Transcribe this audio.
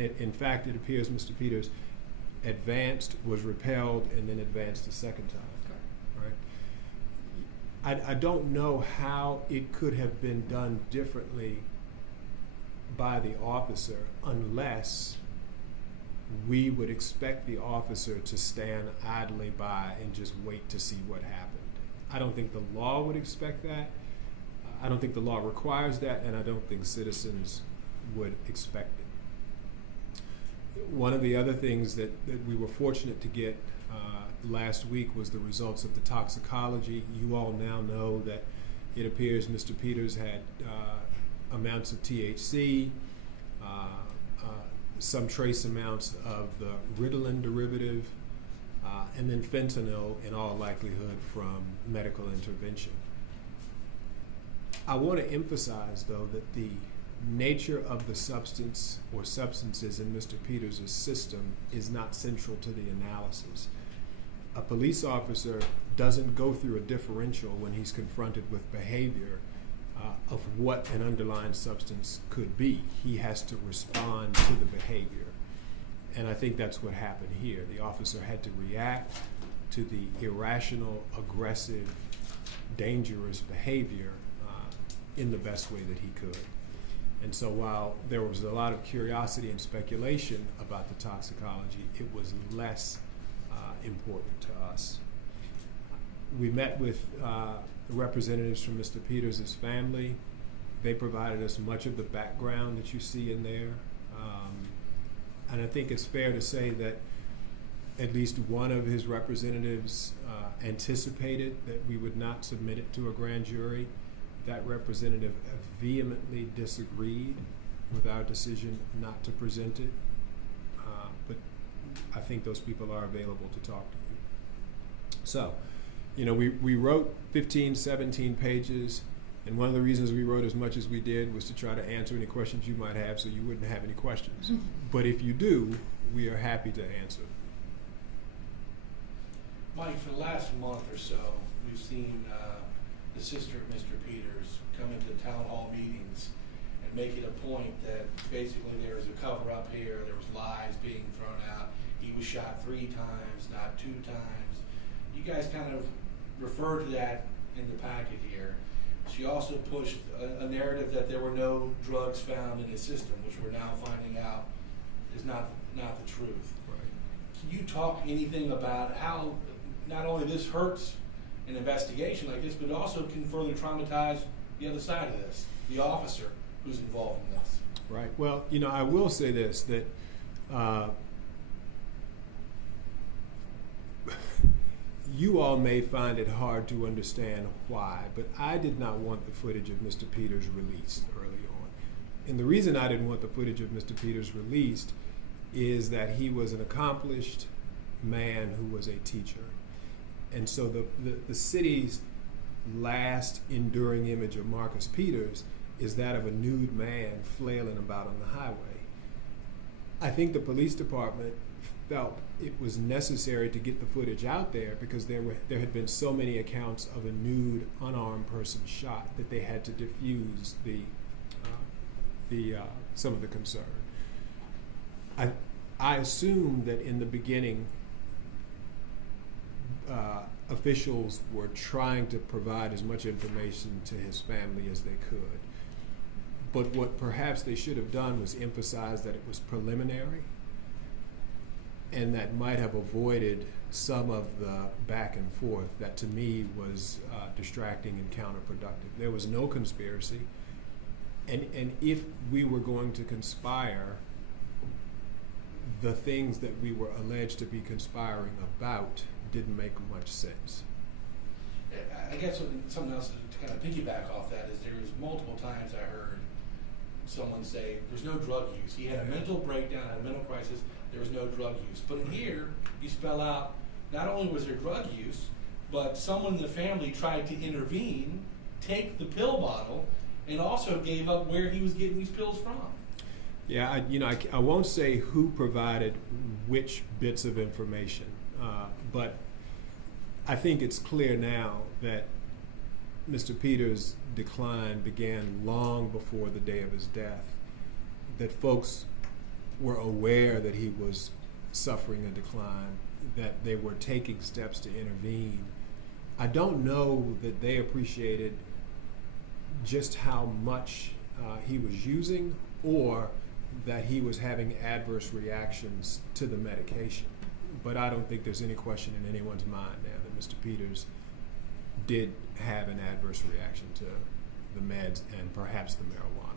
and in fact, it appears Mr. Peters advanced, was repelled, and then advanced a second time. Right? I don't know how it could have been done differently by the officer unless we would expect the officer to stand idly by and just wait to see what happened. I don't think the law would expect that. I don't think the law requires that, and I don't think citizens would expect it. One of the other things that we were fortunate to get last week was the results of the toxicology. You all now know that it appears Mr. Peters had amounts of THC, some trace amounts of the Ritalin derivative, and then fentanyl in all likelihood from medical intervention. I want to emphasize, though, that the nature of the substance or substances in Mr. Peters' system is not central to the analysis. A police officer doesn't go through a differential when he's confronted with behavior of what an underlying substance could be. He has to respond to the behavior. And I think that's what happened here. The officer had to react to the irrational, aggressive, dangerous behavior in the best way that he could. And so while there was a lot of curiosity and speculation about the toxicology, it was less important to us. We met with representatives from Mr. Peters' family. They provided us much of the background that you see in there. And I think it's fair to say that at least one of his representatives anticipated that we would not submit it to a grand jury. That representative vehemently disagreed with our decision not to present it. But I think those people are available to talk to you. So, you know, we wrote 15, 17 pages, and one of the reasons we wrote as much as we did was to try to answer any questions you might have so you wouldn't have any questions. But if you do, we are happy to answer. Mike, for the last month or so, we've seen the sister of Mr. Peters come into town hall meetings and make it a point that basically there was a cover-up here, there was lies being thrown out. He was shot 3 times, not 2 times. You guys kind of refer to that in the packet here. She also pushed a narrative that there were no drugs found in his system, which we're now finding out is not the truth. Right. Can you talk anything about how not only this hurts an investigation like this, but also can further traumatize the other side of this, the officer who's involved in this? Right. Well, you know, I will say this, that you all may find it hard to understand why, but I did not want the footage of Mr. Peters released early on. And the reason I didn't want the footage of Mr. Peters released is that he was an accomplished man who was a teacher. And so the city's last enduring image of Marcus Peters is that of a nude man flailing about on the highway. I think the police department felt it was necessary to get the footage out there because there had been so many accounts of a nude, unarmed person shot that they had to diffuse some of the concern. I assume that in the beginning, officials were trying to provide as much information to his family as they could. But what perhaps they should have done was emphasize that it was preliminary, and that might have avoided some of the back and forth that to me was distracting and counterproductive. There was no conspiracy, and if we were going to conspire, the things that we were alleged to be conspiring about didn't make much sense. I guess something else to kind of piggyback off that is there was multiple times I heard someone say there's no drug use. He had a mental breakdown, had a mental crisis, there was no drug use. But in here, you spell out not only was there drug use, but someone in the family tried to intervene, take the pill bottle, and also gave up where he was getting these pills from. Yeah, I won't say who provided which bits of information, but I think it's clear now that Mr. Peters' decline began long before the day of his death, that folks were aware that he was suffering a decline, that they were taking steps to intervene. I don't know that they appreciated just how much he was using, or that he was having adverse reactions to the medication. But I don't think there's any question in anyone's mind now that Mr. Peters did have an adverse reaction to the meds and perhaps the marijuana.